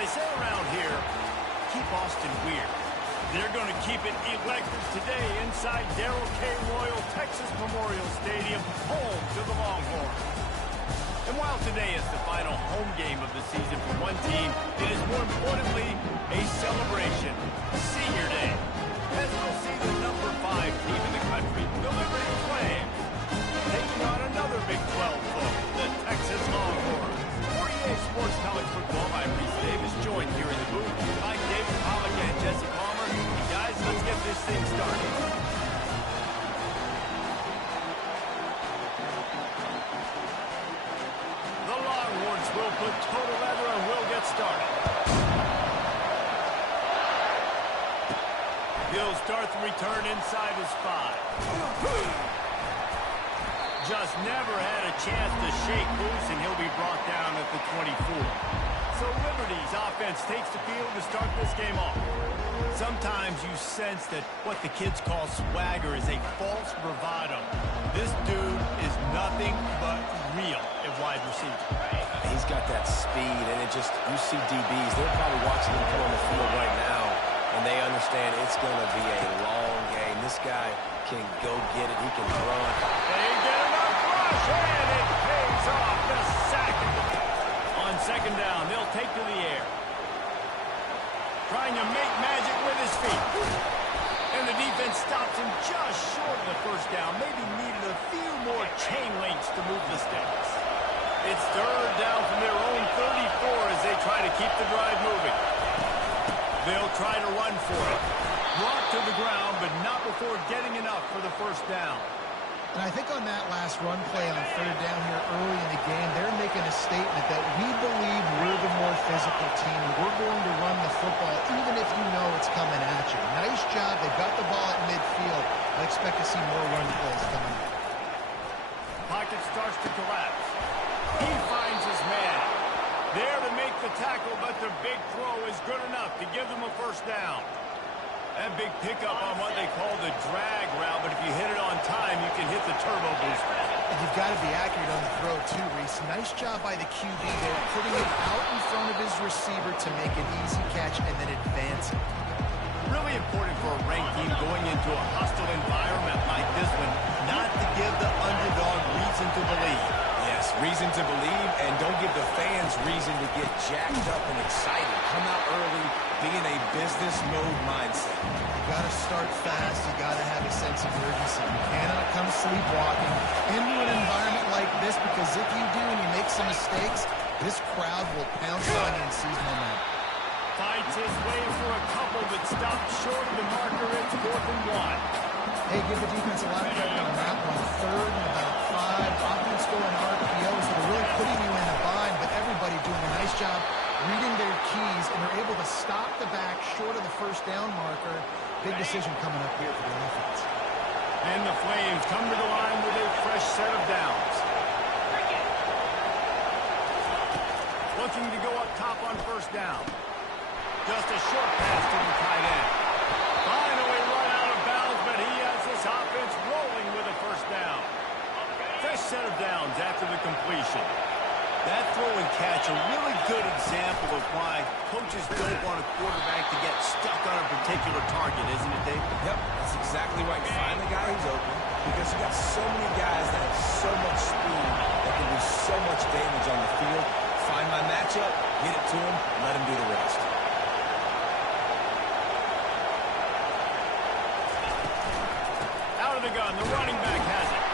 they say around here, keep Austin weird. They're going to keep it electric today inside Darrell K. Royal Texas Memorial Stadium, home to the Longhorns. And while today is the final home game of the season for one team, it is more importantly a celebration, Senior Day, as we'll see the number 5 team in the country, the Liberty Flames, taking on another Big 12 foe, the Texas Longhorns. For EA Sports College Football, I'm Reese Davis, joined here in the booth by David Pollack and Jesse Palmer. And guys, let's get this thing started. The Longhorns will put total leather and will get started. He'll start the return inside his 5. Just never had a chance to shake loose, and he'll be brought down at the 24. So Liberty's offense takes the field to start this game off. Sometimes you sense that what the kids call swagger is a false bravado. This dude is nothing but real at wide receiver. He's got that speed, and it just, you see DBs, they're probably watching him come on the field right now, and they understand it's going to be a long game. This guy can go get it. He can run. They get enough rush, and it pays off the sack. On second down, they'll take to the air. Trying to make magic with his feet. And the defense stops him just short of the first down. Maybe needed a few more chain links to move the sticks. It's third down from their own 34 as they try to keep the drive moving. They'll try to run for it. Brought to the ground, but not before getting enough for the first down. And I think on that last run play on third down here early in the game, they're making a statement that we believe we're the more physical team, and we're going to run the football even if you know it's coming at you. Nice job. They've got the ball at midfield. I expect to see more run plays coming up. Pocket starts to collapse. He finds his man. There to make the tackle, but the big throw is good enough to give them a first down. That big pickup on what they call the drag route, but if you hit it on time, you can hit the turbo booster. And you've got to be accurate on the throw, too, Reese. Nice job by the QB there, putting it out in front of his receiver to make an easy catch and then advance it. Really important for a ranked team going into a hostile environment like this one, not to give the underdog reason to believe. Yes, reason to believe, and don't give the fans reason to get jacked up and excited. Come out early, be in a business mode mindset. You got to start fast. You got to have a sense of urgency. You cannot come sleepwalking into an environment like this, because if you do and you make some mistakes, this crowd will pounce on you and seize momentum. Fights his way for a couple, but stops short of the marker. It's 4th and 1. Hey, give the defense a lot of credit on that one. Third and about 5. Offense going RPOs that are really putting you in a bind, but everybody doing a nice job reading their keys, and they're able to stop the back short of the first down marker. Big decision coming up here for the offense. And the Flames come to the line with a fresh set of downs. Looking to go up top on first down. Just a short pass to the tight end. Finally run out of bounds, but he has this offense rolling with a first down. Fresh set of downs after the completion. That throw and catch, a really good example of why coaches don't want a quarterback to get stuck on a particular target, isn't it, Dave? Yep, that's exactly right. Find the guy who's open, because you got so many guys that have so much speed that can do so much damage on the field. Find my matchup, get it to him, let him do the rest. Out of the gun, the running back has it.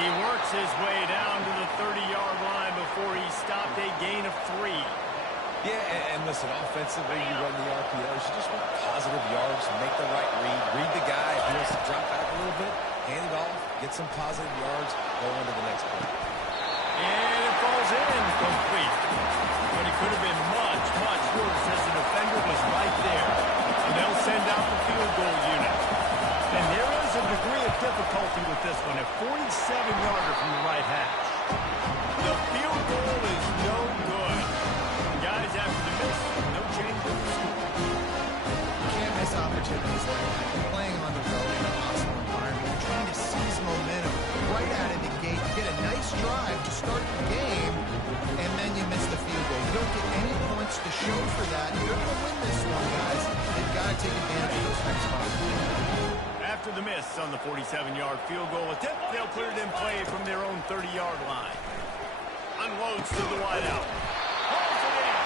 He works his way down to the 30-yard line before he stopped, a gain of 3. Yeah, and listen, offensively, you run the RPOs, you just want positive yards, make the right read the guy. If he wants to drop back a little bit, hand it off, get some positive yards, go on to the next play. And it falls in complete. But it could have been much, much worse as the defender was right there. And they'll send out the field goal unit. And there is a degree of difficulty with this one, a 47-yarder from the right hash. The field goal is no good. Guys, after the miss, no change in the score. You can't miss opportunities like that. You're playing on the road in a hostile environment. You're trying to seize momentum right out of the gate. You get a nice drive to start the game, and then you miss the field goal. You don't get any points wants to show for that. They're going to win this one, guys. They've got to take advantage of those next moments. After the miss on the 47-yard field goal attempt, they'll put it in play from their own 30-yard line. Unloads to the wideout. Pulls it in.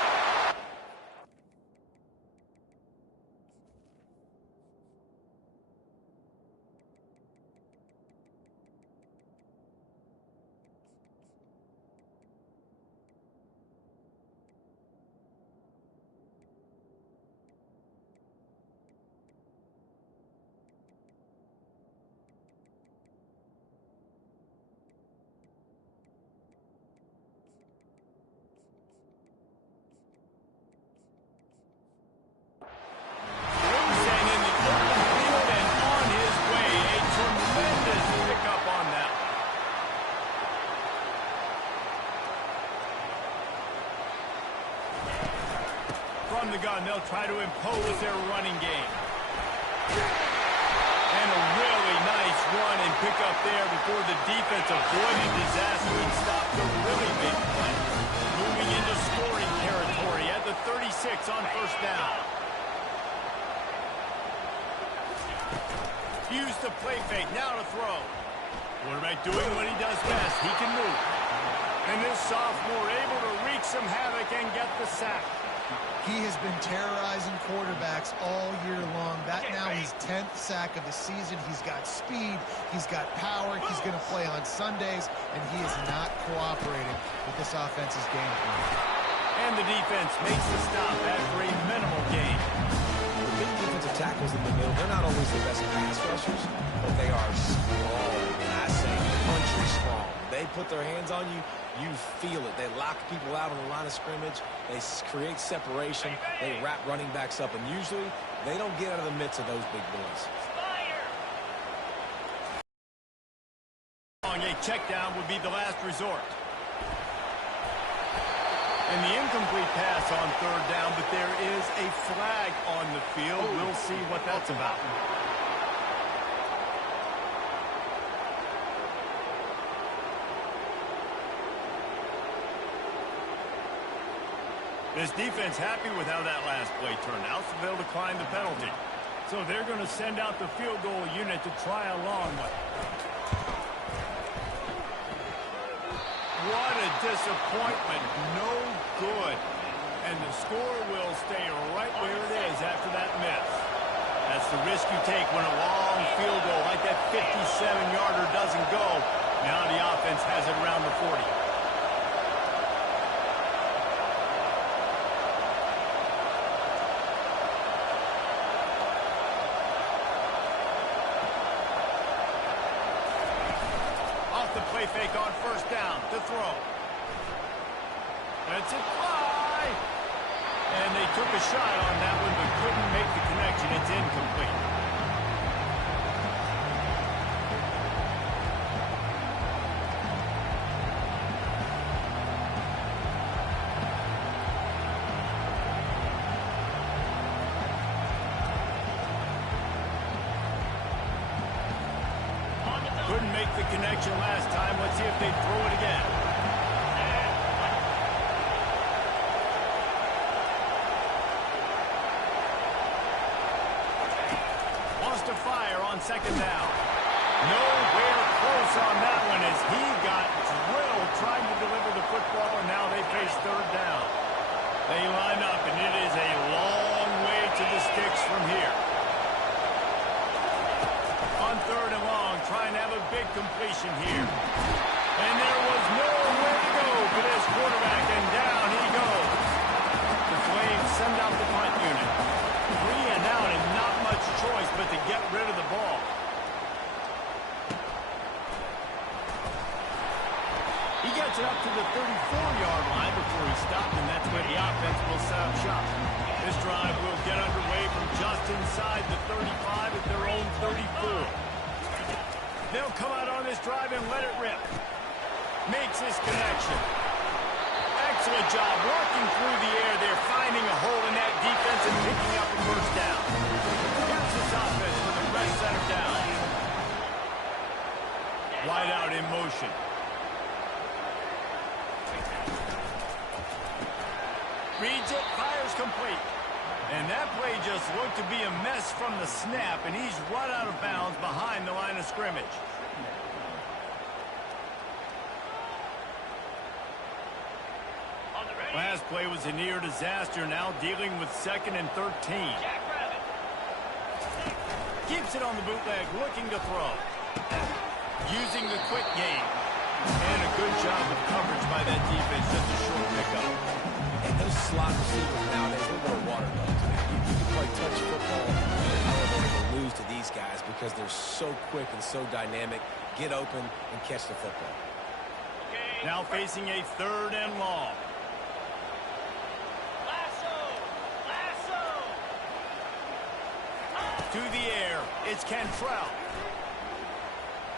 From the gun, they'll try to impose their running game. And a really nice run and pick up there before the defense avoided disaster and stopped a really big play. Moving into scoring territory at the 36 on first down. Use the play fake, now to throw. Quarterback doing what he does best. He can move. And this sophomore able to wreak some havoc and get the sack. He has been terrorizing quarterbacks all year long. That now his 10th sack of the season. He's got speed. He's got power. He's going to play on Sundays, and he is not cooperating with this offense's game plan. And the defense makes the stop after a minimal gain. The big defensive tackles in the middle, they're not always the best pass rushers, but they are strong. And I say country strong. They put their hands on you, you feel it. They lock people out on the line of scrimmage. They create separation. They wrap running backs up, and usually they don't get out of the midst of those big boys. A check down would be the last resort. And the incomplete pass on third down, but there is a flag on the field. We'll see what that's about. This defense happy with how that last play turned out, so they'll decline the penalty. So they're going to send out the field goal unit to try a long one. What a disappointment. No good. And the score will stay right where it is after that miss. That's the risk you take when a long field goal like that 57-yarder doesn't go. Now the offense has it around the 40. Play fake on first down to throw. That's it, fly. And they took a shot on that one, but couldn't make the connection. It's incomplete. Couldn't make the connection last time. Let's see if they throw it again. Wants to fire on second down. Nowhere close on that one as he got drilled trying to deliver the football, and now they face third down. They line up, and it is a long way to the sticks from here. On third and long, trying to have a big completion here. And there was nowhere to go for this quarterback, and down he goes. The Flames send out the punt unit. 3 and out, and not much choice but to get rid of the ball. He gets it up to the 34-yard line before he stopped, and that's where the offense will set up shop. This drive will get underway from just inside the 35 at their own 34. They'll come out on this drive and let it rip. Makes his connection. Excellent job working through the air. They're finding a hole in that defense and picking up a first down. Here's this offense with the rest center down. Wide out in motion. Reads it, fires complete. And that play just looked to be a mess from the snap, and he's run out of bounds behind the line of scrimmage. Last play was a near disaster, now dealing with 2nd and 13. Keeps it on the bootleg, looking to throw. Using the quick game. And a good job of coverage by that defense, just a short pickup. And those slot receivers nowadays, they're going to water those. You can play touch football, however, they're going to lose to these guys because they're so quick and so dynamic. Get open and catch the football. Now facing a 3rd and long. To the air, it's Cantrell.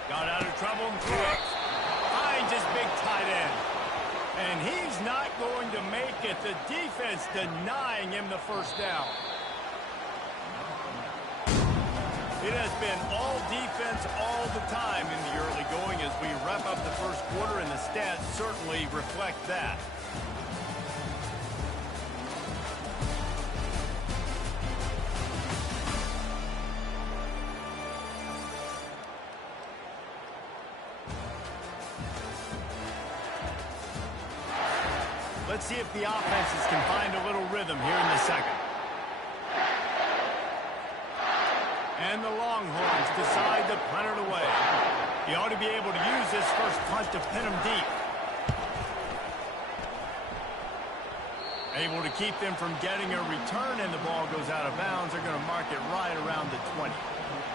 Got out of trouble and threw it. Finds his big tight end. And he's not going to make it. The defense denying him the first down. It has been all defense all the time in the early going as we wrap up the first quarter, and the stats certainly reflect that. Let's see if the offenses can find a little rhythm here in the second. And the Longhorns decide to punt it away. He ought to be able to use this first punt to pin them deep. Able to keep them from getting a return, and the ball goes out of bounds. They're going to mark it right around the 20.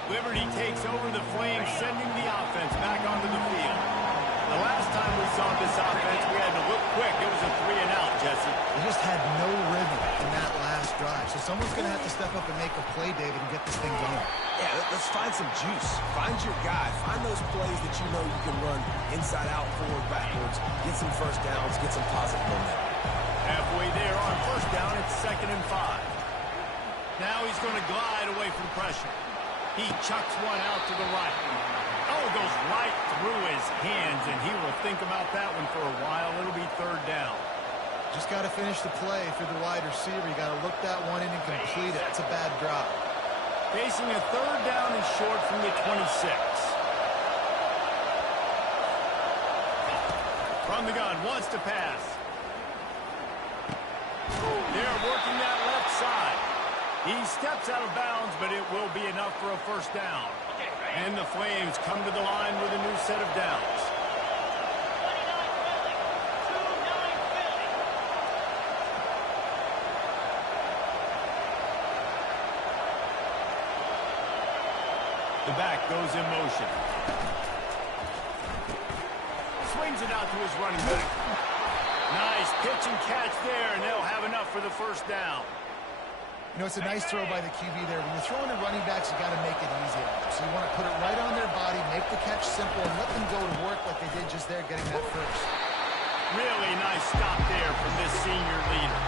Liberty takes over the Flames, sending the offense back onto the field. The last time we saw this offense, we had to look quick. It was a 3-and-out, Jesse. They just had no rhythm in that last drive. So someone's going to have to step up and make a play, David, and get this thing going. Yeah, let's find some juice. Find your guy. Find those plays that you know you can run inside out, forward, backwards. Get some first downs. Get some positive momentum. Halfway there on first down, it's 2nd and 5. Now he's going to glide away from pressure. He chucks one out to the right. Oh, goes right through his hands, and he will think about that one for a while. It'll be 3rd down. Just got to finish the play for the wide receiver. You got to look that one in and complete it. It's a bad drop. Facing a 3rd down and short from the 26. From the gun, wants to pass. They're working that left side. He steps out of bounds, but it will be enough for a first down. And the Flames come to the line with a new set of downs. The back goes in motion. Swings it out to his running back. Nice pitch and catch there, and they'll have enough for the first down. You know, it's a nice throw by the QB there. When you're throwing to running backs, you got to make it easy on them. So you want to put it right on their body, make the catch simple, and let them go to work like they did just there, getting that first. Really nice stop there from this senior leader.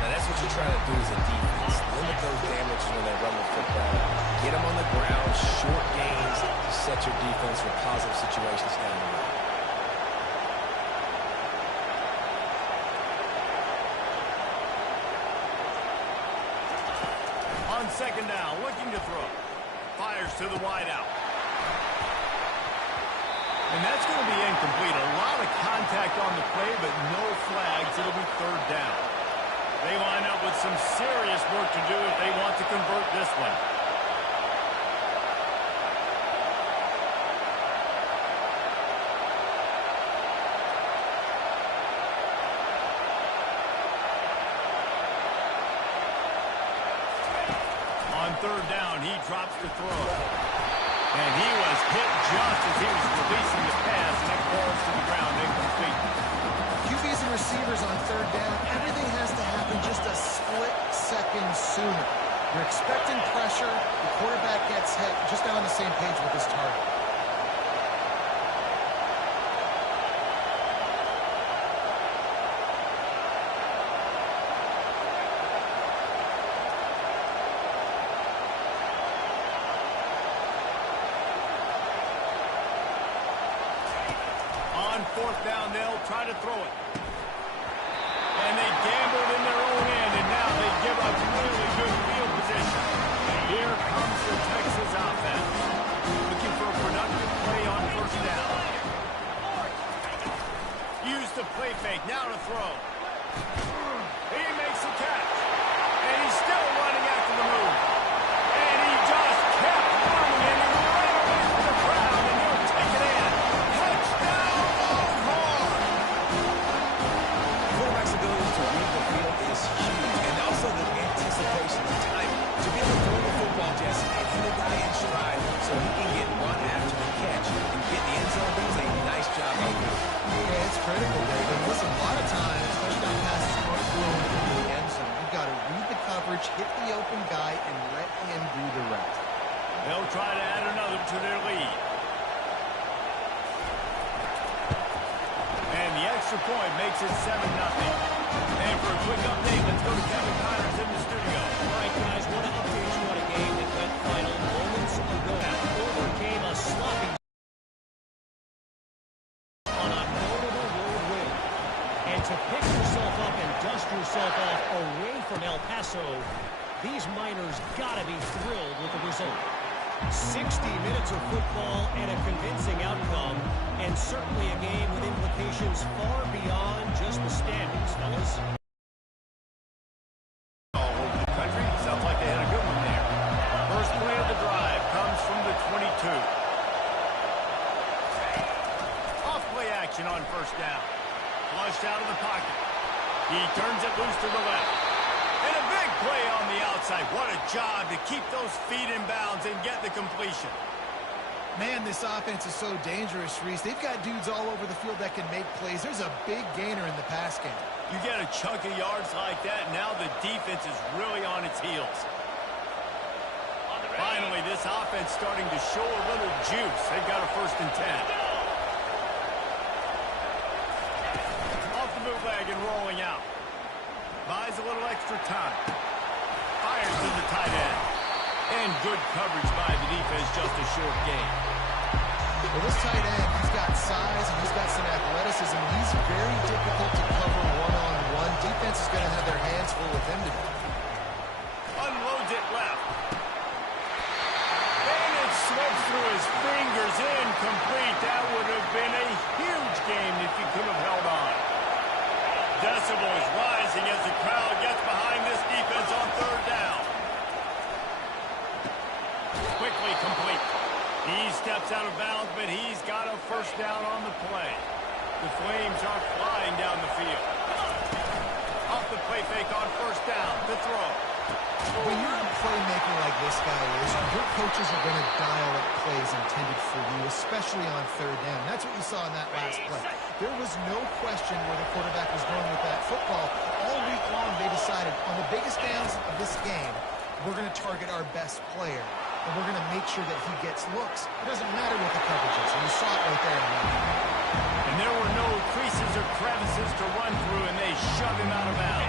Now, that's what you're trying to do as a defense. Limit those damages when they run the football. Get them on the ground, short gains to set your defense for positive situations down the road. On 2nd down, looking to throw. Fires to the wideout. And that's going to be incomplete. A lot of contact on the play, but no flags. It'll be 3rd down. They line up with some serious work to do if they want to convert this one. On 3rd down, he drops the throw. And he was hit just as he was releasing the pass, and it falls to the ground incomplete. QBs and receivers on 3rd down, everything has to happen just a split second sooner. You're expecting pressure, the quarterback gets hit, just not on the same page with his target. On 4th down, they'll try to throw it. And they gambled in their own comes the Texas offense. Looking for a productive play on first down. Use the play fake, now to throw. He makes the catch. And he's still running after the move. And he just kept running, and he ran away from the crowd, and he'll take it in. Touchdown, Longhorn! Quarterback's ability to read the field is huge, and also the anticipation and timing. To be able to throw the football, Jesse, and hit a guy in stride so he can get one after the catch and get the end zone, does a nice job of it. Yeah, it's critical, David. Listen, a lot of times, touchdown passes aren't thrown into the end zone. You've got to read the coverage, hit the open guy, and let him do the rest. They'll try to add another to their lead. And the extra point makes it 7-0. And for a quick update, let's go to Kevin Connors in the studio. All right, guys, want to update you on a game that went final moments ago. Overcame a sloppy on a notable road win. And to pick yourself up and dust yourself off away from El Paso, these Miners got to be thrilled with the result. 60 minutes of football and a convincing outcome, and certainly a game with implications far beyond just the standings, fellas. All over the country. Sounds like they had a good one there. First play of the drive comes from the 22. Off play action on first down. Flushed out of the pocket. He turns it loose to the left. And a big play on the outside. What a job to keep those feet in bounds and get the completion. Man, this offense is so dangerous, Reese. They've got dudes all over the field that can make plays. There's a big gainer in the pass game. You get a chunk of yards like that, now the defense is really on its heels. Finally, this offense starting to show a little juice. They've got a 1st and 10. Off the bootleg and rolling out. Buys a little extra time. Fires to the tight end. And good coverage by the defense, just a short gain. Well, this tight end, he's got size and he's got some athleticism. He's very difficult to cover one-on-one. Defense is going to have their hands full with him today. Unloads it left. And it slips through his fingers. Incomplete. That would have been a huge game if he could have held on. Decibels rising as the crowd gets behind this defense on 3rd down. Quickly complete. He steps out of bounds, but he's got a 1st down on the play. The Flames are flying down the field. Off the play fake on 1st down. The throw. When you're a playmaker like this guy is, your coaches are going to dial up plays intended for you, especially on 3rd down. That's what you saw in that last play. There was no question where the quarterback was going with that football. All week long, they decided on the biggest downs of this game, we're going to target our best player, and we're going to make sure that he gets looks. It doesn't matter what the coverage is, and you saw it right there. And there were no creases or crevices to run through, and they shove him out of bounds.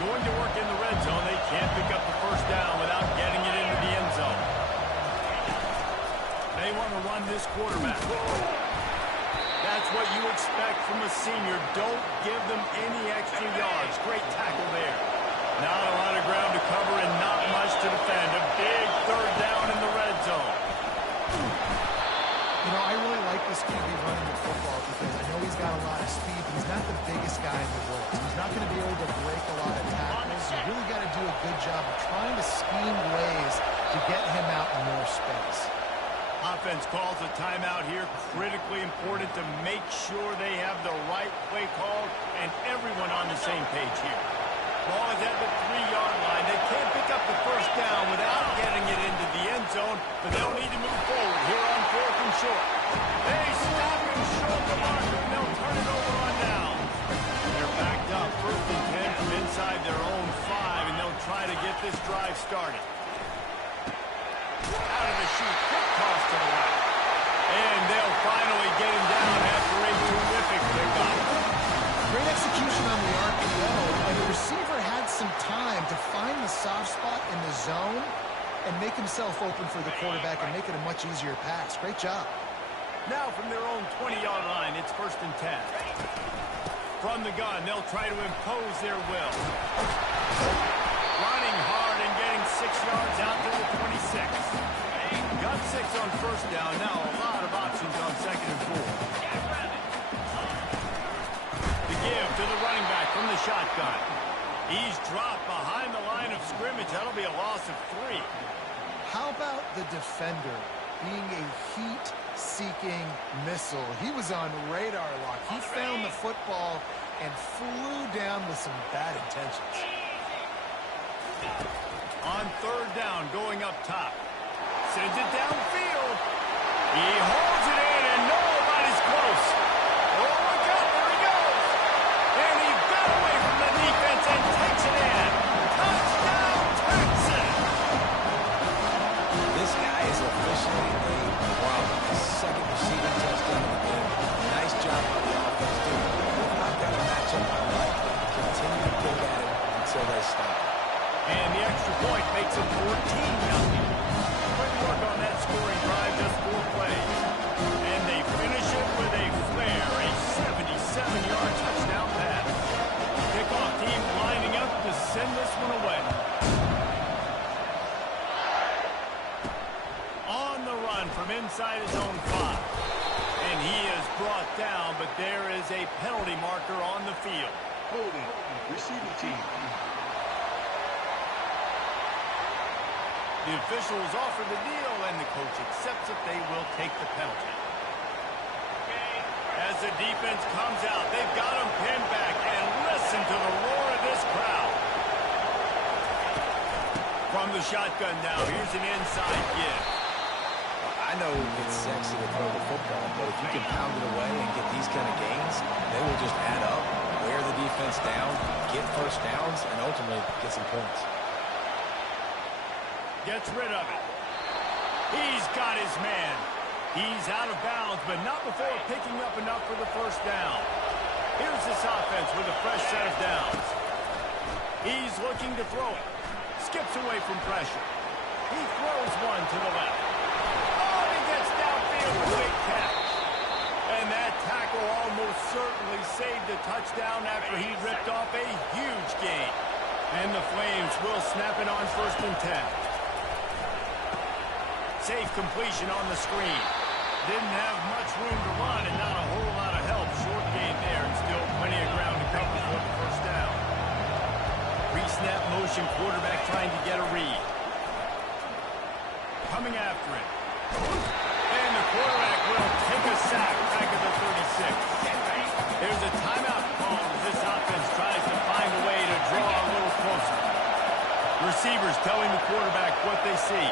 Going to work in the red zone, they can't pick up the 1st down without getting it into the end zone. They want to run this quarterback. That's what you expect from a senior. Don't give them any extra yards. Great tackle there. Not a lot of ground to cover and not much to defend. A big 3rd down in the red zone. You know, I really like this QB running the football because I know he's got a lot of speed, but he's not the biggest guy in the world. He's not going to be able to break a lot of tackles. You really got to do a good job of trying to scheme ways to get him out in more space. Offense calls a timeout here. Critically important to make sure they have the right play call and everyone on the same page here. Ball is at the 3-yard line. They can't pick up the 1st down without getting it into the end zone, but they'll need to move forward here on 4th and short. They stop him short the mark, and they'll turn it over on down. They're backed up 1st and 10 from inside their own 5, and they'll try to get this drive started. Out of the chute, quick toss to the right. And they'll finally get him down after a terrific pickup. Great execution on the RPO, and the receiver had some time to find the soft spot in the zone and make himself open for the quarterback and make it a much easier pass. Great job. Now from their own 20-yard line, it's 1st and 10. From the gun, they'll try to impose their will. Running hard and getting yards out to the 26. Got 6 on first down. Now a lot of options on 2nd and 4. The give to the running back from the shotgun. He's dropped behind the line of scrimmage. That'll be a loss of 3. How about the defender being a heat-seeking missile? He was on radar lock. He found the football and flew down with some bad intentions. On 3rd down, going up top. Sends it downfield. He holds it in, and nobody's close. Oh, look out, there he goes. And he got away from the defense and takes it in. Touchdown, Texas! This guy is officially a problem. His 2nd receiving touchdown of the game. Nice job on the offense, too. If I've got a matchup I like, continue to go at it until they stop. And the extra point makes it 14-0. Quick work on that scoring drive, just 4 plays. And they finish it with a flair, a 77-yard touchdown pass. Kickoff team lining up to send this one away. On the run from inside his own 5. And he is brought down, but there is a penalty marker on the field. Holding, receiving team. The officials offer the deal, and the coach accepts it. They will take the penalty. As the defense comes out, they've got him pinned back, and listen to the roar of this crowd. From the shotgun now, here's an inside give. I know it's sexy to throw the football, but if you can pound it away and get these kind of gains, they will just add up, wear the defense down, get first downs, and ultimately get some points. Gets rid of it. He's got his man. He's out of bounds, but not before picking up enough for the first down. Here's this offense with a fresh set of downs. He's looking to throw it. Skips away from pressure. He throws one to the left. Oh, and he gets downfield with a big catch. And that tackle almost certainly saved the touchdown after he ripped off a huge gain. And the Flames will snap it on 1st and 10. Safe completion on the screen. Didn't have much room to run and not a whole lot of help. Short gain there and still plenty of ground to cover for the first down. Pre-snap motion, quarterback trying to get a read. Coming after it. And the quarterback will take a sack back at the 36. There's a timeout call as this offense tries to find a way to draw a little closer. Receivers telling the quarterback what they see.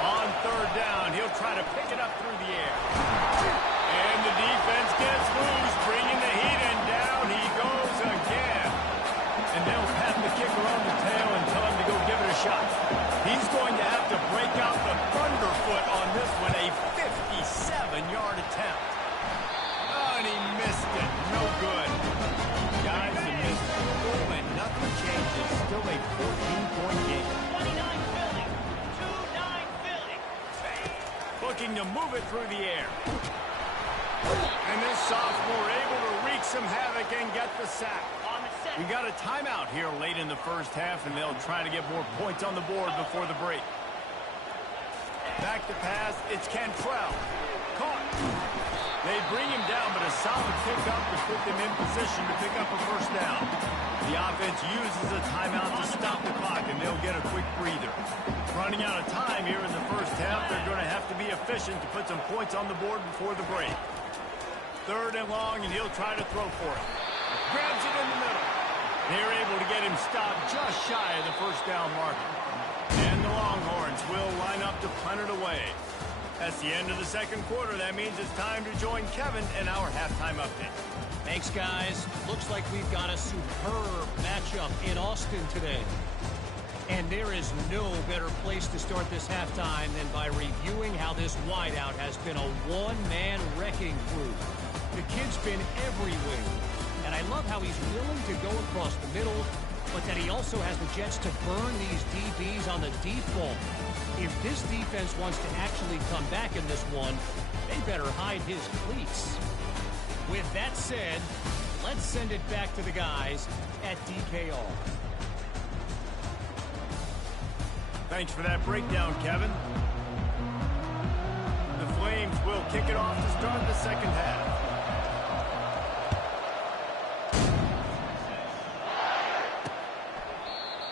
On 3rd down, he'll try to pick it up through the air. And the defense gets loose, bringing the heat, and down he goes again. And they'll pat the kicker on the tail and tell him to go give it a shot. He's going to have to break out the thunderfoot on this one, a 57-yard attempt. Oh, and he missed it. No good. Guys, a missed field goal, and nothing changes. Still a 14-point game. 29 Philly. 2-9 Philly. Looking to move it through the air. And this sophomore able to wreak some havoc and get the sack. We got a timeout here late in the first half, and they'll try to get more points on the board before the break. Back to pass, it's Cantrell. Caught. They bring him down, but a solid pickup to put them in position to pick up a first down. The offense uses a timeout to stop the clock, and they'll get a quick breather. Running out of time here in the first half, they're going to have to be efficient to put some points on the board before the break. 3rd and long, and he'll try to throw for it. Grabs it in the middle. They're able to get him stopped just shy of the first down marker. And the Longhorns will line up to punt it away. That's the end of the 2nd quarter. That means it's time to join Kevin in our halftime update. Thanks, guys. Looks like we've got a superb matchup in Austin today. And there is no better place to start this halftime than by reviewing how this wideout has been a one-man wrecking crew. The kid's been everywhere. And I love how he's willing to go across the middle, but that he also has the jets to burn these DBs on the deep ball. If this defense wants to actually come back in this one, they better hide his cleats. With that said, let's send it back to the guys at DKR. Thanks for that breakdown, Kevin. The Flames will kick it off to start the second half.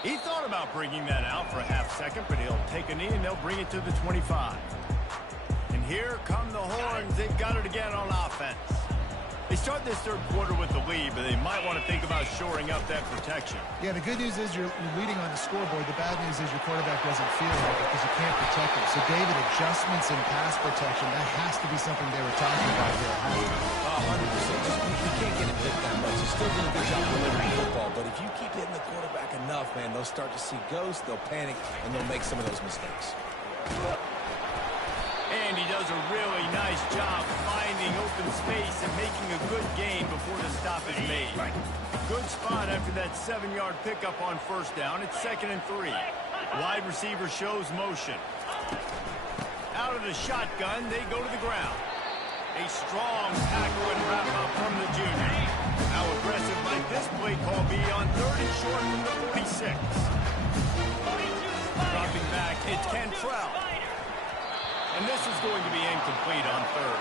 He thought about bringing that out for a half second, but he'll take a knee and they'll bring it to the 25. And here come the Horns. They've got it again on offense. They start this third quarter with the lead, but they might want to think about shoring up that protection. Yeah, the good news is you're leading on the scoreboard. The bad news is your quarterback doesn't feel like it because you can't protect him. So, David, adjustments in pass protection, that has to be something they were talking about here. 100%. You can't get it hit that much. You're still doing a good job delivering football, but if you keep hitting the quarterback enough, man, they'll start to see ghosts, they'll panic, and they'll make some of those mistakes. And he does a really nice job finding open space and making a good gain before the stop is made. Good spot after that 7-yard pickup on first down. It's 2nd and 3. Wide receiver shows motion. Out of the shotgun, they go to the ground. A strong tackle and wrap up from the junior. How aggressive might this play call be on 3rd and short from the 46? Dropping back, it's Cantrell. And this is going to be incomplete on 3rd.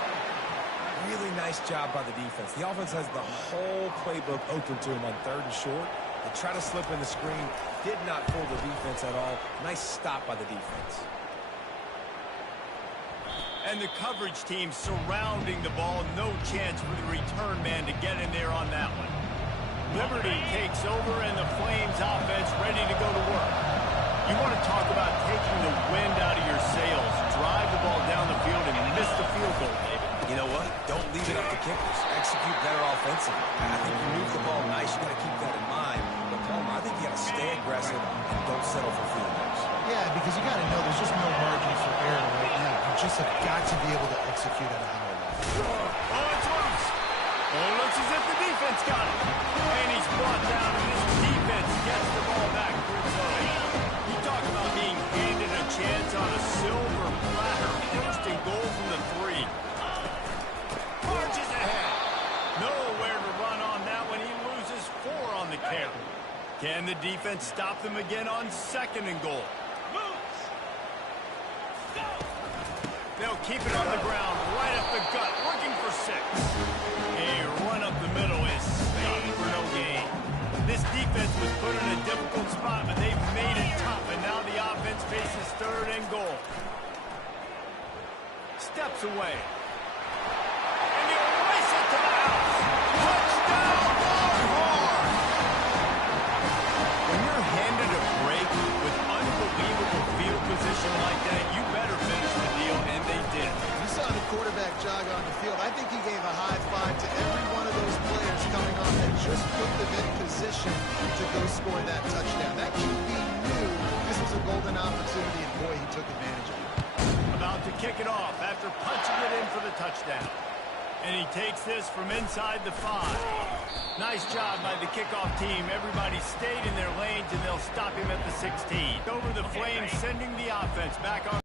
Really nice job by the defense. The offense has the whole playbook open to him on 3rd and short. They try to slip in the screen. Did not fool the defense at all. Nice stop by the defense. And the coverage team surrounding the ball. No chance for the return man to get in there on that one. Liberty takes over and the Flames offense ready to go to work. You want to talk about taking the wind out of your sails. Drive the ball down the field and miss the field goal, David. You know what? Don't leave it up to kickers. Execute better offensively. I think you move the ball nice. You got to keep that in mind. But, Palmer, I think you got to stay aggressive and don't settle for field goals. Yeah, because you got to know there's just no margin for error right now. You just have got to be able to execute at a higher level. Oh, it's loose. Oh, it looks as if the defense got it. And he's brought down, and this defense gets the ball back for its own. You talk about being handed a chance on a silver platter. 1st and goal from the 3. Marches ahead. Nowhere to run on that one. He loses 4 on the carry. Can the defense stop them again on 2nd and goal? They'll keep it on the ground, right up the gut, looking for 6. A run up the middle is stuck for no gain. This defense was put in a difficult spot, but they've made it tough, and now the offense faces 3rd and goal. Steps away. And he'll race it to the house. Touchdown, Longhorn! When you're handed a break with unbelievable field position like that, you better finish the deal, and they did. You saw the quarterback jog on the field. I think he gave a high five to every one of those players coming on that just put them in position to go score that touchdown. That QB knew this was a golden opportunity, and boy, he took advantage of it. About to kick it off after punching it in for the touchdown. And he takes this from inside the 5. Nice job by the kickoff team. Everybody stayed in their lanes, and they'll stop him at the 16. Over the Flames, sending the offense back on.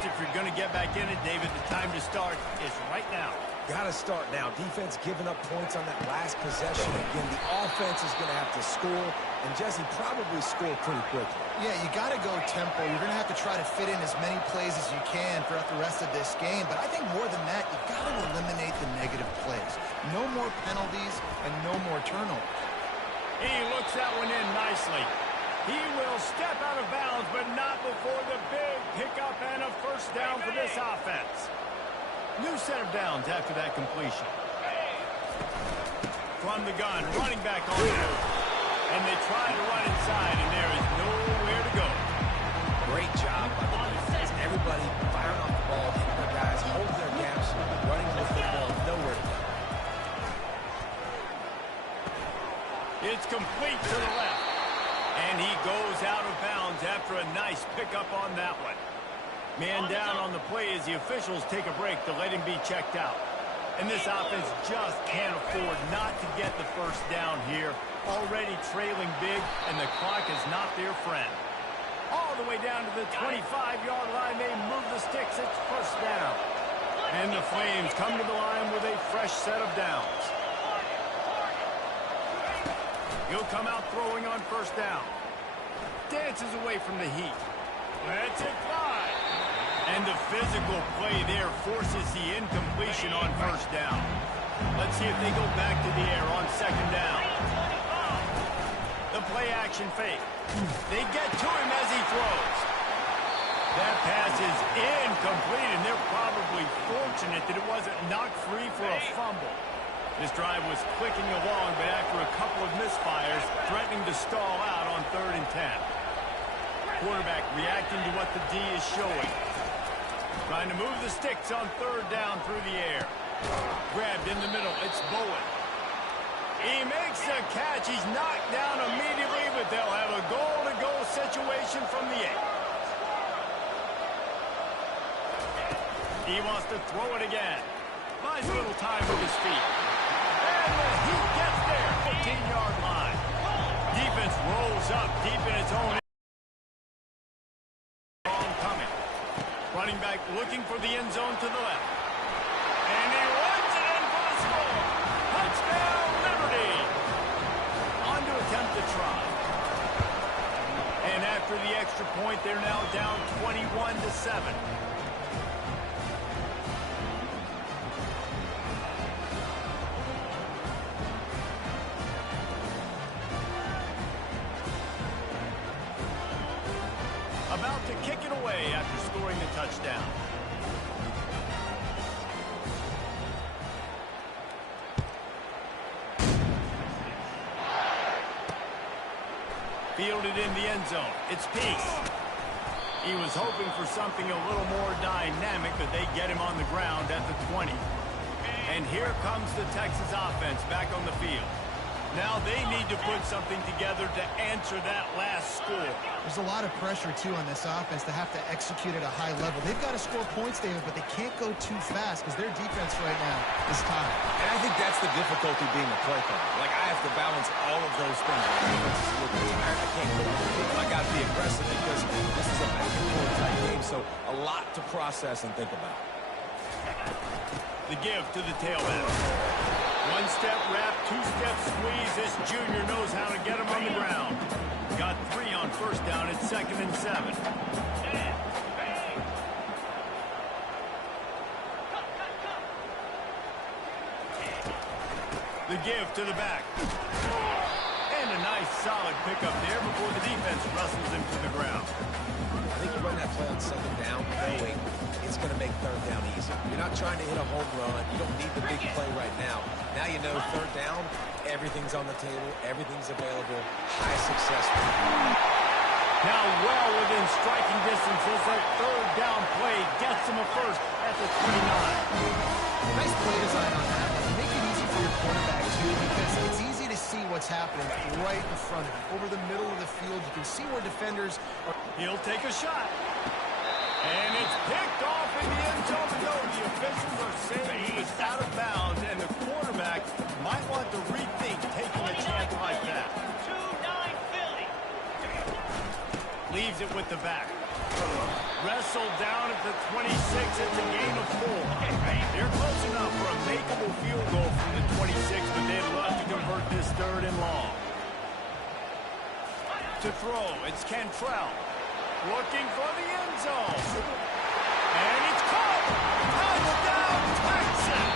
If you're going to get back in it, David, the time to start is right now. Got to start now. Defense giving up points on that last possession. Again, the offense is going to have to score, and Jesse probably score pretty quickly. Yeah, you got to go tempo. You're going to have to try to fit in as many plays as you can throughout the rest of this game. But I think more than that, you got to eliminate the negative plays. No more penalties and no more turnovers. He looks that one in nicely. He will step out of bounds, but not before the big pickup and a 1st down for this offense. New set of downs after that completion. From the gun, running back on the move. And they try to run inside, and there is nowhere to go. Great job by the defense. Everybody firing off the ball, hitting their guys, holding their gaps, running with the football, nowhere to go. It's complete to the left. And he goes out of bounds after a nice pickup on that one. Man down on the play as the officials take a break to let him be checked out. And this offense just can't afford not to get the 1st down here. Already trailing big, and the clock is not their friend. All the way down to the 25-yard line. They move the sticks. It's 1st down. And the Flames come to the line with a fresh set of downs. He'll come out throwing on first down. Dances away from the heat. Lets it fly. And the physical play there forces the incompletion on first down. Let's see if they go back to the air on second down. The play action fake. They get to him as he throws. That pass is incomplete, and they're probably fortunate that it wasn't knocked free for a fumble. This drive was clicking along, but after a couple of misfires, threatening to stall out on 3rd and 10. Quarterback reacting to what the D is showing. Trying to move the sticks on 3rd down through the air. Grabbed in the middle. It's Bowen. He makes a catch. He's knocked down immediately, but they'll have a goal-to-go situation from the 8. He wants to throw it again. Buys a little time with his feet. And the Heat gets there. 15-yard line. Defense rolls up deep in its own. Coming. Running back looking for the end zone to the left. And he runs it in for the score. Touchdown, Liberty. On to attempt the try. And after the extra point, they're now down 21-7. About to kick it away after scoring the touchdown. Fielded in the end zone. It's Peace. He was hoping for something a little more dynamic, but they get him on the ground at the 20. And here comes the Texas offense back on the field. Now they need to put something together to answer that last score. There's a lot of pressure, too, on this offense to have to execute at a high level. They've got to score points, David, but they can't go too fast because their defense right now is tied. And I think that's the difficulty being a play caller. Like, I have to balance all of those things. My defense is a little bit tired. I can't go quick. I got to be aggressive because this is a back-and-forth type game, so a lot to process and think about. The give to the tailback. One-step wrap, two-step squeeze. This junior knows how to get him on the ground. Got 3 on first down. It's 2nd and 7. The give to the back. And a nice solid pickup there before the defense wrestles him to the ground. I think you run that play on 2nd down, knowing it's going to make 3rd down easy. You're not trying to hit a home run. You don't need the big play right now. Now you know 3rd down, everything's on the table, everything's available, high success rate. Now well within striking distance as that 3rd down play gets him a first at the 29. Nice play design on that. Make it easy for your quarterback, too, because it's easy to see what's happening right in front of you. Over the middle of the field, you can see where defenders are. He'll take a shot. And it's picked off in the end zone. No, the officials are saying he was out of bounds, and the quarterback might want to rethink taking a chance like that. Leaves it with the back. Wrestled down at the 26. It's a gain of 4. They're close enough for a makeable field goal from the 26, but they'd love to convert this 3rd and long. To throw, it's Cantrell. Looking for the end zone. And it's caught. Touchdown, Texas.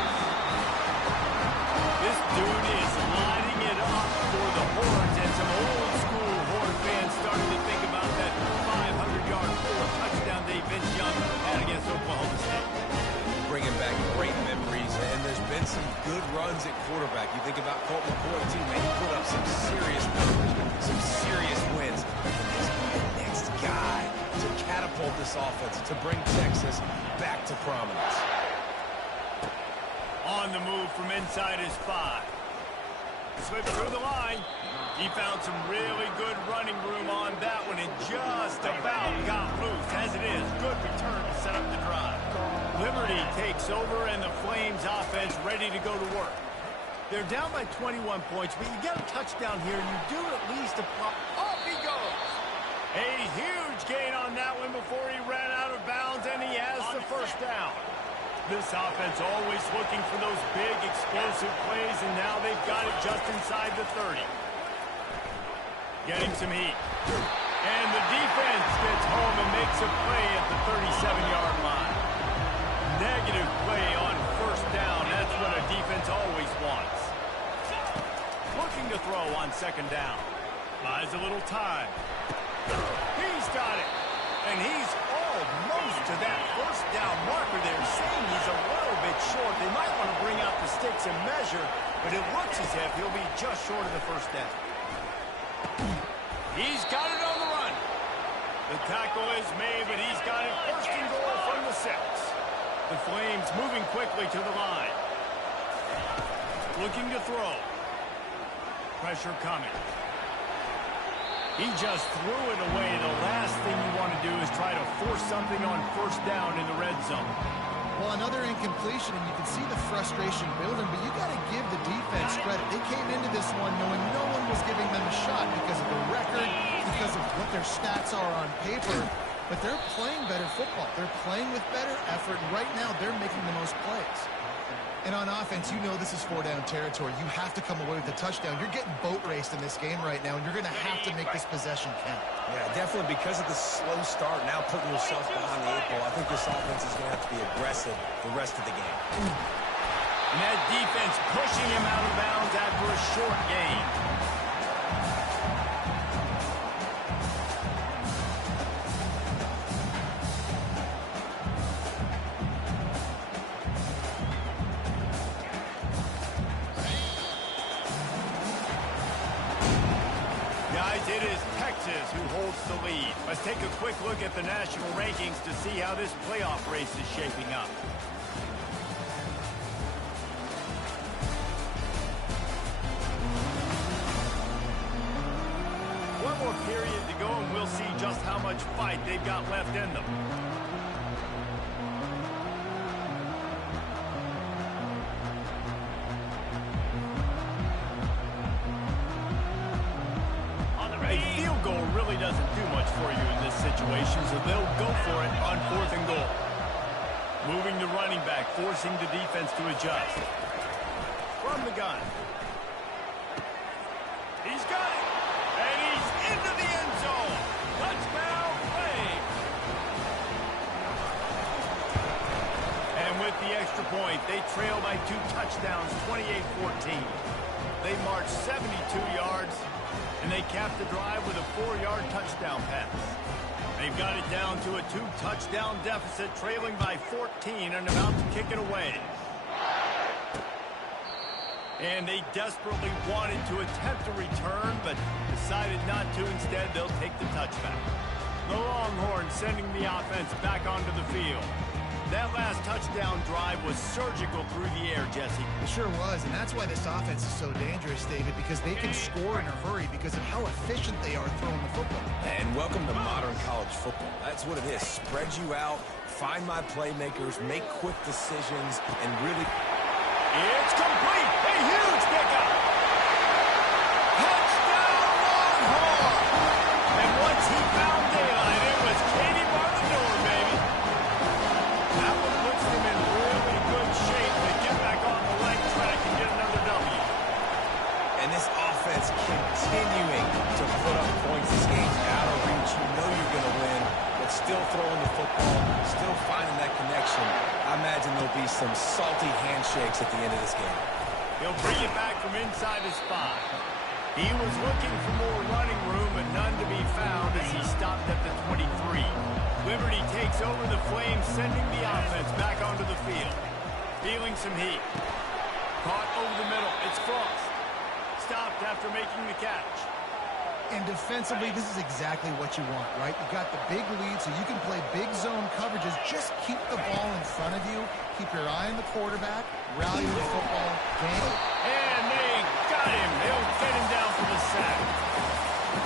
This dude is lighting it up for the Horns, and some old-school Horn fans starting to think about that 500-yard 4-touchdown day Vince Young had against Oklahoma State. Bringing back great memories, and there's been some good runs at quarterback. You think about Colt McCoy, too, man. He put up some serious numbers, some serious wins. He's the next guy to catapult this offense, to bring Texas back to prominence. On the move from inside his 5. Slipped through the line. He found some really good running room on that one and just about got loose. As it is, good return to set up the drive. Liberty takes over and the Flames offense ready to go to work. They're down by 21 points, but you get a touchdown here, you do at least a pop. Off he goes! A huge gain on that one before he ran out of bounds, and he has the first down. This offense always looking for those big, explosive plays, and now they've got it just inside the 30. Getting some heat. And the defense gets home and makes a play at the 37-yard line. Negative play on first down. That's what a defense always wants. Looking to throw on second down. Buys a little time. He's got it. And he's almost to that first down marker there, saying he's a little bit short. They might want to bring out the sticks and measure, but it looks as if he'll be just short of the first down. He's got it on the run. The tackle is made, but he's got it first and goal from the 6. The Flames moving quickly to the line. Looking to throw. Pressure coming. He just threw it away. The last thing you want to do is try to force something on first down in the red zone. Well, another incompletion, and you can see the frustration building, but you got to give the defense credit. They came into this one knowing no one was giving them a shot because of the record, because of what their stats are on paper, but they're playing better football. They're playing with better effort, and right now they're making the most plays. And on offense, you know this is 4-down territory. You have to come away with a touchdown. You're getting boat raced in this game right now, and you're going to have to make this possession count. Yeah, definitely because of the slow start, now putting yourself behind the 8 ball. I think this offense is going to have to be aggressive the rest of the game. And that defense pushing him out of bounds after a short gain. It is Texas who holds the lead. Let's take a quick look at the national rankings to see how this playoff race is shaping up. One more period to go, and we'll see just how much fight they've got left in them. A field goal really doesn't do much for you in this situation, so they'll go for it on 4th and goal. Moving the running back, forcing the defense to adjust. From the gun. He's got it. And he's into the end zone. Touchdown, Flames. And with the extra point, they trail by 2 touchdowns, 28-14. They march 72 yards. And they capped the drive with a 4-yard touchdown pass. They've got it down to a 2-touchdown deficit, trailing by 14 and about to kick it away. And they desperately wanted to attempt a return, but decided not to. Instead, they'll take the touchback. The Longhorns sending the offense back onto the field. That last touchdown drive was surgical through the air, Jesse. It sure was, and that's why this offense is so dangerous, David, because they can score in a hurry because of how efficient they are throwing the football. And welcome to modern college football. That's what it is. Spread you out, find my playmakers, make quick decisions, and really... It's complete! A huge pickup! Touchdown, Longhorn! And once he found daylight, it was Katie bar the door, baby. That one puts them in really good shape to get back on the leg track and get another W. And this offense continuing to put up points. This game's out of reach. You know you're going to win, but still throwing the football, still finding that connection. I imagine there'll be some salty handshakes at the end of this game. He'll bring it back from inside his spot. He was looking for more running room, but none to be found as he stopped at the 23. Liberty takes over the Flames, sending the offense back onto the field. Feeling some heat. Caught over the middle. It's Frost. Stopped after making the catch. And defensively, this is exactly what you want, right? You got the big lead, so you can play big zone coverages. Just keep the ball in front of you. Keep your eye on the quarterback. Rally the football. Game. And they got him. They'll get him down for the sack.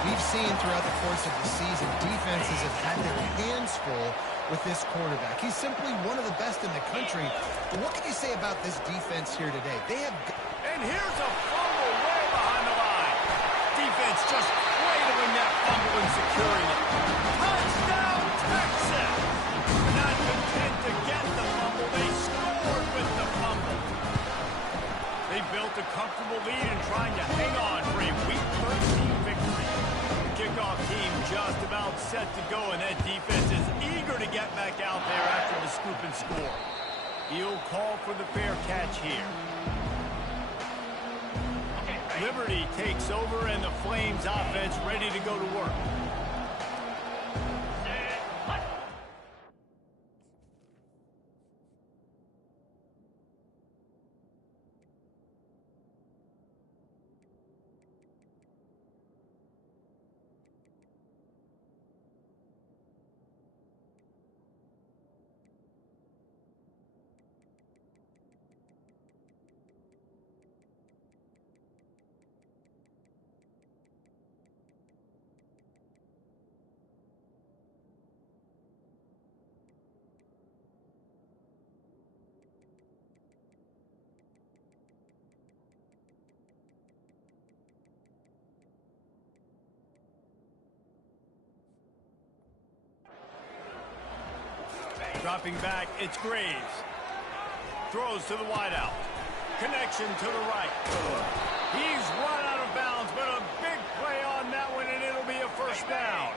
We've seen throughout the course of the season, defenses have had their hands full with this quarterback. He's simply one of the best in the country. But what can you say about this defense here today? They have... And here's a fumble way behind the line. Defense just cradling that fumble and securing it. Touchdown, Texas! Not content to get the fumble, they score! back out there after the scoop and score. He'll call for the fair catch here. Liberty takes over, and the Flames offense ready to go to work. Dropping back, it's Graves. Throws to the wideout. Connection to the right. He's run out of bounds, but a big play on that one, and it'll be a first down.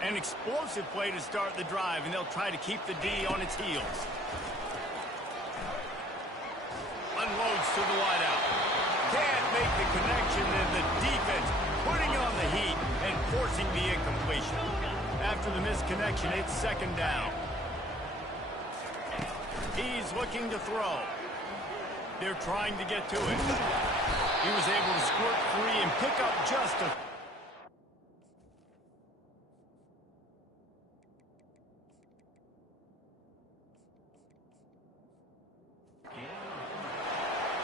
An explosive play to start the drive, and they'll try to keep the D on its heels. Unloads to the wideout. Can't make the connection, and the defense putting on the heat and forcing the incompletion. After the misconnection, it's second down. He's looking to throw. They're trying to get to it. He was able to squirt free and pick up just a...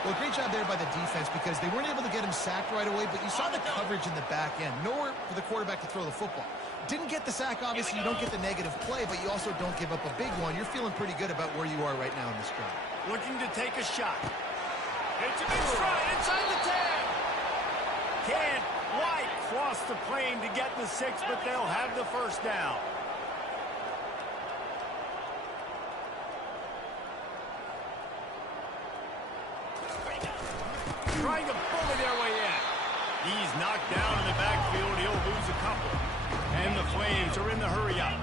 Well, great job there by the defense because they weren't able to get him sacked right away, but you saw the coverage in the back end. Nowhere for the quarterback to throw the football. Didn't get the sack, obviously. You don't get the negative play, but you also don't give up a big one. You're feeling pretty good about where you are right now in this drive. Looking to take a shot. It's a big stride inside the 10. Can't quite cross the plane to get the 6, but they'll have the first down. Trying to bully their way in. He's knocked down in the backfield. He'll lose a couple. And the Flames are in the hurry-up.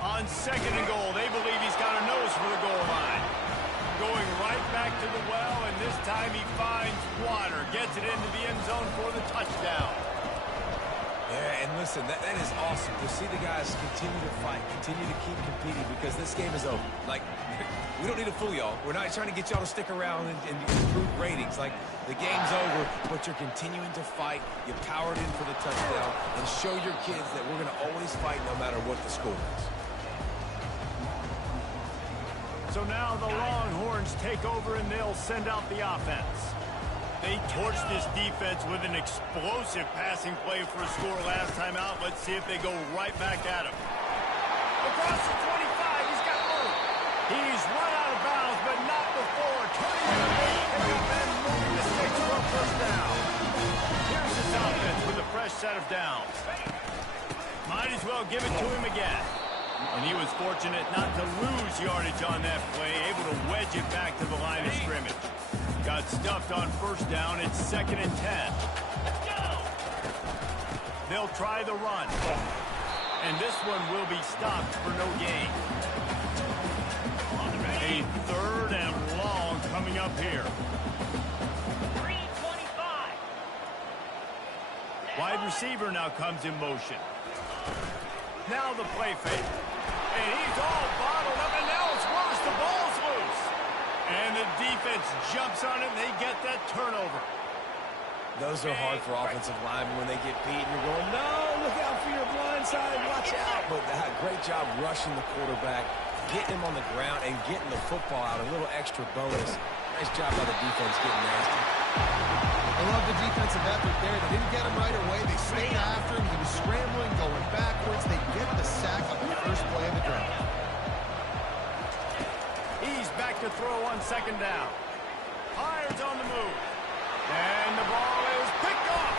On second and goal, they believe he's got a nose for the goal line. Going right back to the well, and this time he finds water. Gets it into the end zone for the touchdown. Yeah, and listen, that is awesome to see the guys continue to fight, continue to keep competing because this game is over. Like, we don't need to fool y'all. We're not trying to get y'all to stick around and improve ratings. Like, the game's over, but you're continuing to fight. You powered in for the touchdown and show your kids that we're going to always fight no matter what the score is. So now the Longhorns take over and they'll send out the offense. They torched this defense with an explosive passing play for a score last time out. Let's see if they go right back at him. Across the 25, he's got room. He's run out of bounds, but not before. Turning it up and moving the 6 for a first down. Here's his offense with a fresh set of downs. Might as well give it to him again. And he was fortunate not to lose yardage on that play, able to wedge it back to the line of scrimmage. Got stuffed on first down. It's 2nd and 10. They'll try the run. And this one will be stopped for no gain. A 3rd and long coming up here. 3:25. Wide receiver now comes in motion. Now the play fake. And he's all bottled up, and now it's worse. The ball's loose. And the defense jumps on it, and they get that turnover. Those are hard for offensive linemen when they get beat. And you're going, no, look out for your blind side, watch out. But great job rushing the quarterback, getting him on the ground, and getting the football out. A little extra bonus. Nice job by the defense getting nasty. I love the defensive effort there. They didn't get him right away. They stayed after him. He was scrambling, going backwards. They get the sack on the first play of the drive. He's back to throw on 2nd down. Hires on the move. And the ball is picked off.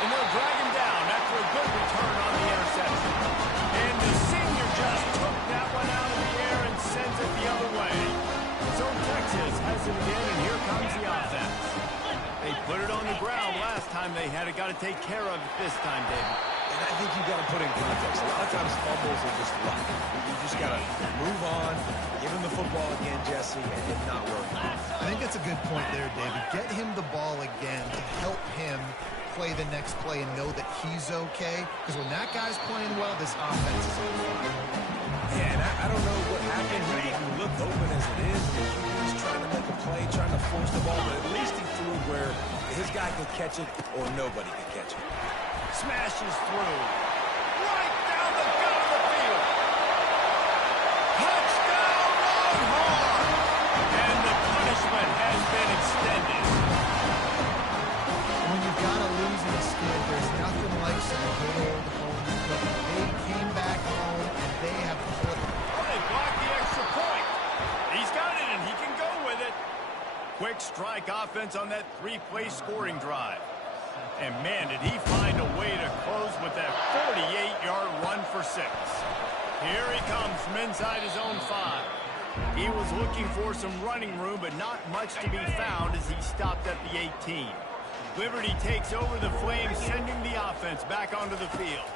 And they'll drag him down after a good return on the interception. And the senior just took that one out of the air and sends it the other way. So Texas has it again, and here comes the offense. They put it on the ground last time they had it. Got to take care of it this time, David. And I think you've got to put in context. A lot of times fumbles are just luck. You just got to move on, give him the football again, Jesse, and it not work. I think that's a good point there, David. Get him the ball again to help him play the next play and know that he's okay. Because when that guy's playing well, this offense is on fire. Yeah, and I don't know what happened. He looked open as it is. He was trying to make a play, trying to force the ball, but at least he threw where his guy could catch it or nobody could catch it. Smashes through. Right down the gut of the field. Touchdown, Longhorn! And the punishment has been extended. When you've got to lose in a skid, there's nothing like some good old home cooking. They came back home, and they have put. Oh, they blocked the extra point. He's got it, and he can go with it. Quick strike offense on that three-play scoring drive. And, man, did he find a way to close with that 48-yard run for 6. Here he comes from inside his own 5. He was looking for some running room, but not much to be found as he stopped at the 18. Liberty takes over the Flames, sending the offense back onto the field.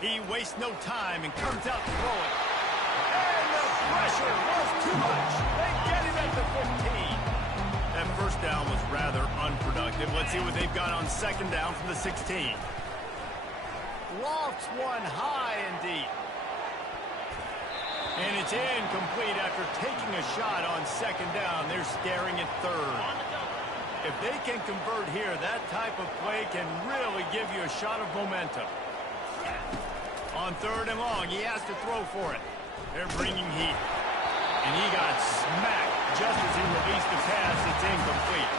He wastes no time and comes out throwing. And the pressure was too much. They get him at the 15. That first down was rather unproductive. Let's see what they've got on second down from the 16. Lofts one high and deep. And it's incomplete after taking a shot on second down. They're staring at third. If they can convert here, that type of play can really give you a shot of momentum. On third and long, he has to throw for it. They're bringing heat. And he got smacked just as he released the pass. It's incomplete.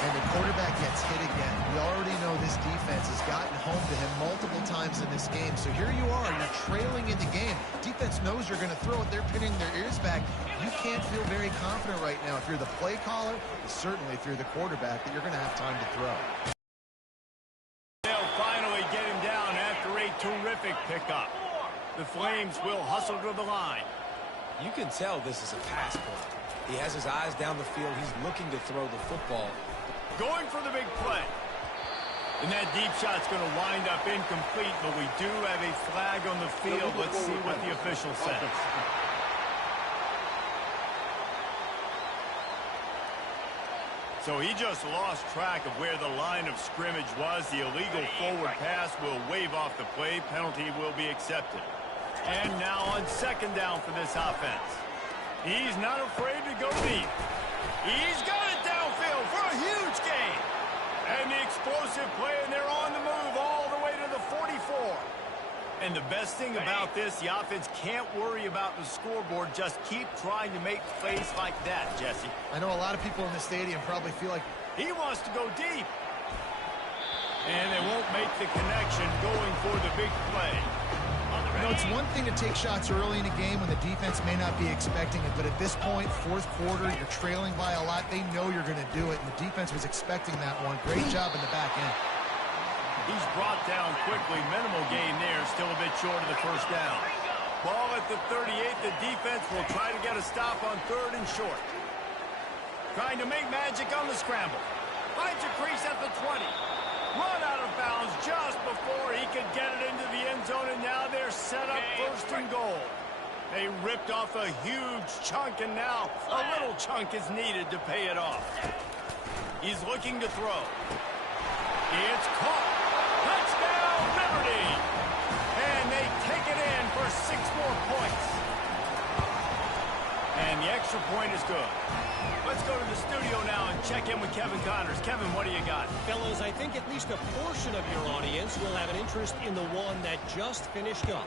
And the quarterback gets hit again. We already know this defense has gotten home to him multiple times in this game. So here you are, you're trailing in the game. Defense knows you're going to throw it. They're pinning their ears back. You can't feel very confident right now if you're the play caller, and certainly if you're the quarterback, that you're going to have time to throw. They'll finally get him down after a terrific pickup. The Flames will hustle to the line. You can tell this is a pass play. He has his eyes down the field. He's looking to throw the football. Going for the big play. And that deep shot's going to wind up incomplete, but we do have a flag on the field. Let's see what the official says. So he just lost track of where the line of scrimmage was. The illegal forward pass will wave off the play. Penalty will be accepted. And now on second down for this offense. He's not afraid to go deep. He's got it downfield for a huge gain. And the explosive play, and they're on the move all the way to the 44. And the best thing about this, the offense can't worry about the scoreboard. Just keep trying to make plays like that, Jesse. I know a lot of people in the stadium probably feel like he wants to go deep. And they won't make the connection going for the big play. You know, it's one thing to take shots early in a game when the defense may not be expecting it, but at this point, fourth quarter, you're trailing by a lot. They know you're going to do it, and the defense was expecting that one. Great job in the back end. He's brought down quickly. Minimal gain there, still a bit short of the first down. Ball at the 38. The defense will try to get a stop on third and short. Trying to make magic on the scramble. Finds a crease at the 20. Run out of bounds just before he could get it into the end zone, and now they're set up first and goal. They ripped off a huge chunk, and now a little chunk is needed to pay it off. He's looking to throw. It's caught. Touchdown, Liberty! And they take it in for 6 more points. And the extra point is good. Let's go to the studio now and check in with Kevin Connors. Kevin, what do you got? Fellas, I think at least a portion of your audience will have an interest in the one that just finished up.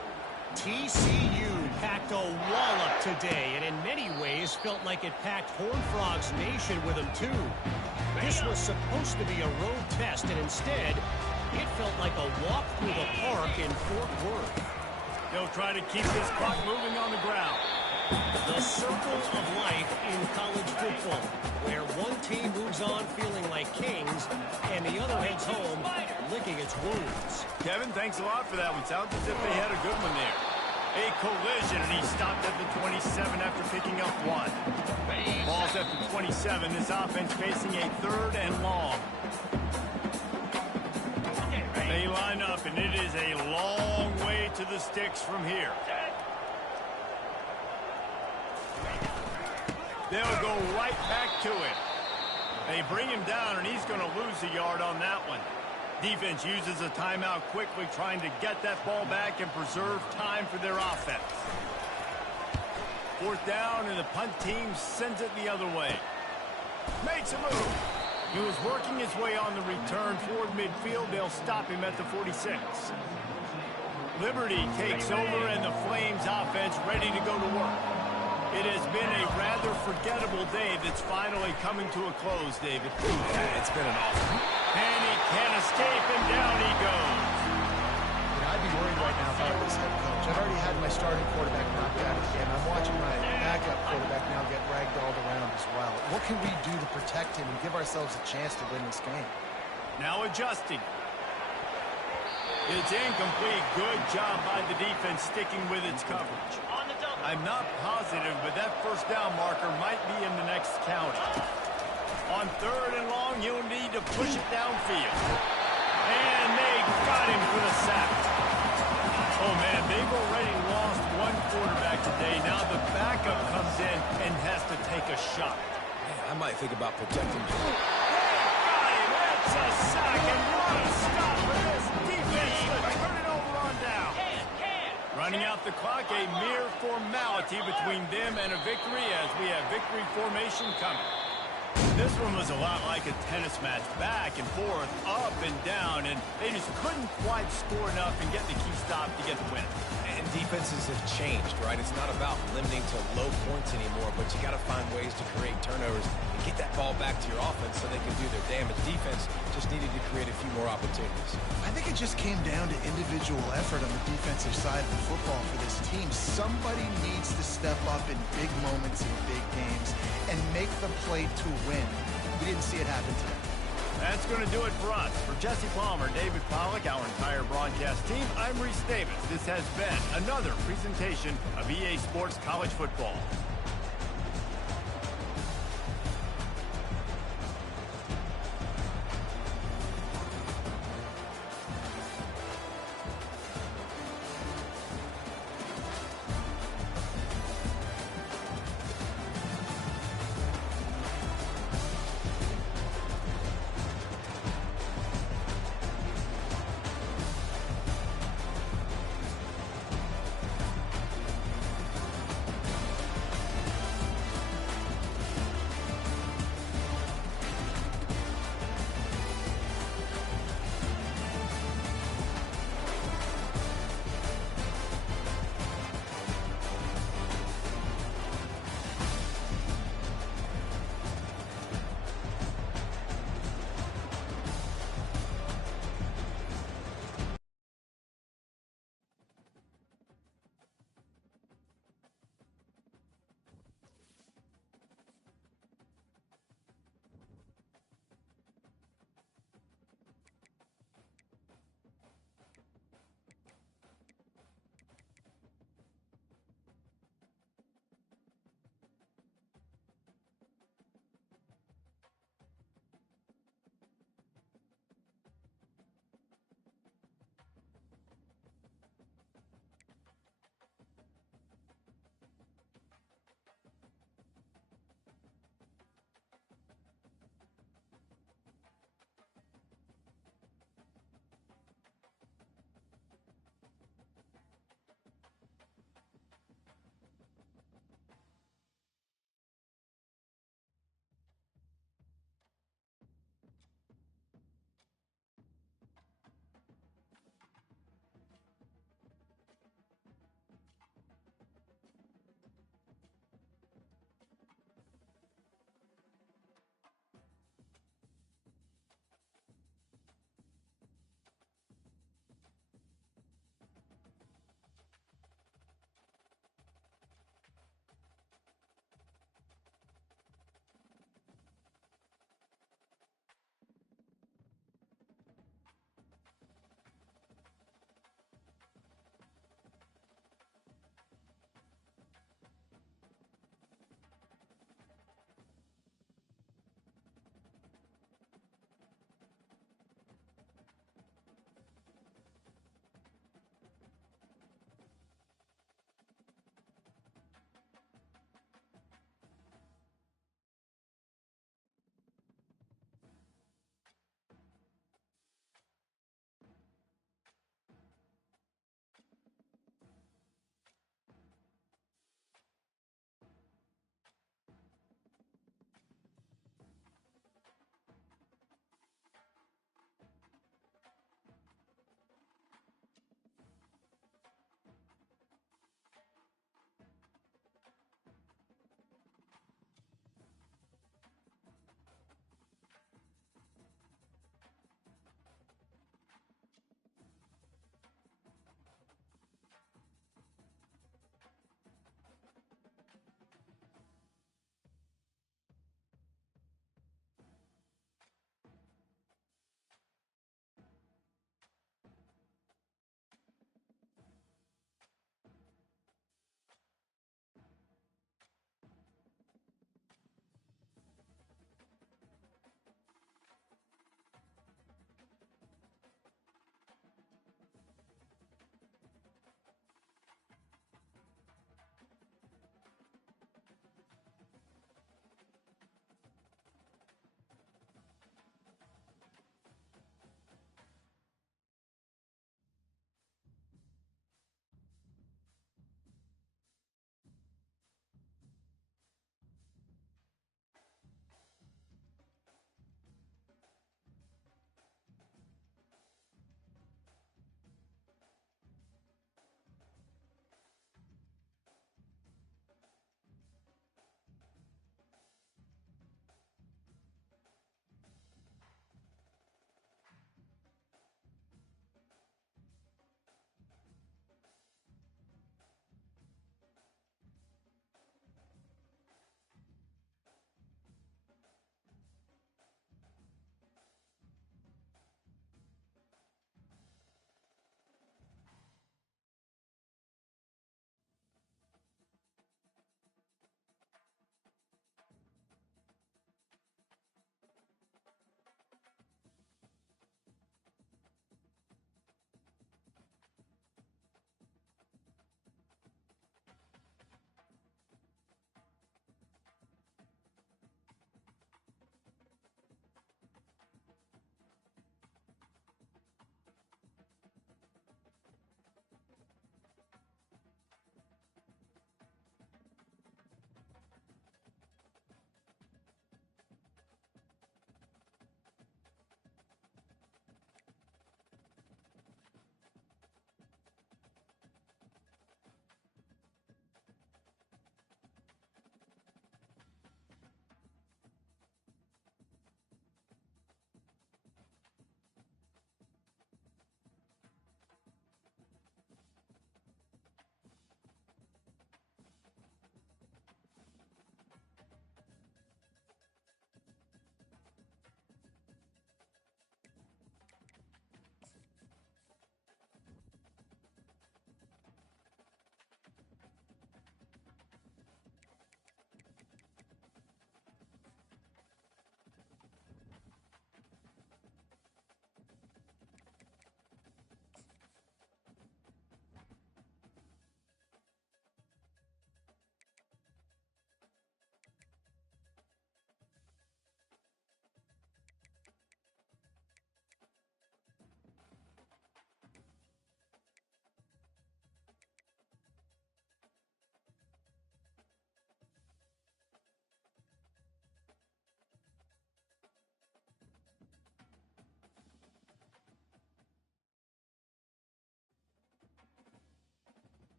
TCU packed a wallop today, and in many ways felt like it packed Horned Frogs Nation with them too. This was supposed to be a road test, and instead, it felt like a walk through the park in Fort Worth. They'll try to keep this clock moving on the ground. The circle of life in college football, where one team moves on feeling like kings, and the other heads home licking its wounds. Kevin, thanks a lot for that one. Sounds as if they had a good one there. A collision, and he stopped at the 27 after picking up 1. Ball's at the 27. This offense facing a 3rd and long. They line up, and it is a long way to the sticks from here. They'll go right back to him. They bring him down, and he's going to lose a yard on that one. Defense uses a timeout quickly, trying to get that ball back and preserve time for their offense. 4th down, and the punt team sends it the other way. Makes a move. He was working his way on the return toward midfield. They'll stop him at the 46. Liberty takes over, and the Flames offense ready to go to work. It has been a rather forgettable day that's finally coming to a close, David. Yeah, it's been an awful. And he can't escape, and down he goes. I'd be worried right now if I was head coach. I've already had my starting quarterback knocked out of the game. I'm watching my backup quarterback now get ragdolled around as well. What can we do to protect him and give ourselves a chance to win this game? Now adjusting. It's incomplete. Good job by the defense sticking with its coverage. I'm not positive, but that 1st down marker might be in the next county. On 3rd and long, you'll need to push it downfield. And they got him for the sack. Oh, man, they've already lost 1 quarterback today. Now the backup comes in and has to take a shot. Man, I might think about protecting him. They got him. That's a sack, and what a stop for this defense to turn it over on down. Running out the clock, a mere formality between them and a victory as we have victory formation coming. This one was a lot like a tennis match, back and forth, up and down, and they just couldn't quite score enough and get the key stop to get the win. And defenses have changed, right? It's not about limiting to low points anymore, but you got to find ways to create turnovers and get that ball back to your offense so they can do their damage. Defense just needed to create a few more opportunities. I think it just came down to individual effort on the defensive side of the football for this team. Somebody needs to step up in big moments in big games and make the play to win. We didn't see it happen today. That's going to do it for us. For Jesse Palmer, David Pollack, our entire broadcast team, I'm Reese Davis. This has been another presentation of EA Sports College Football.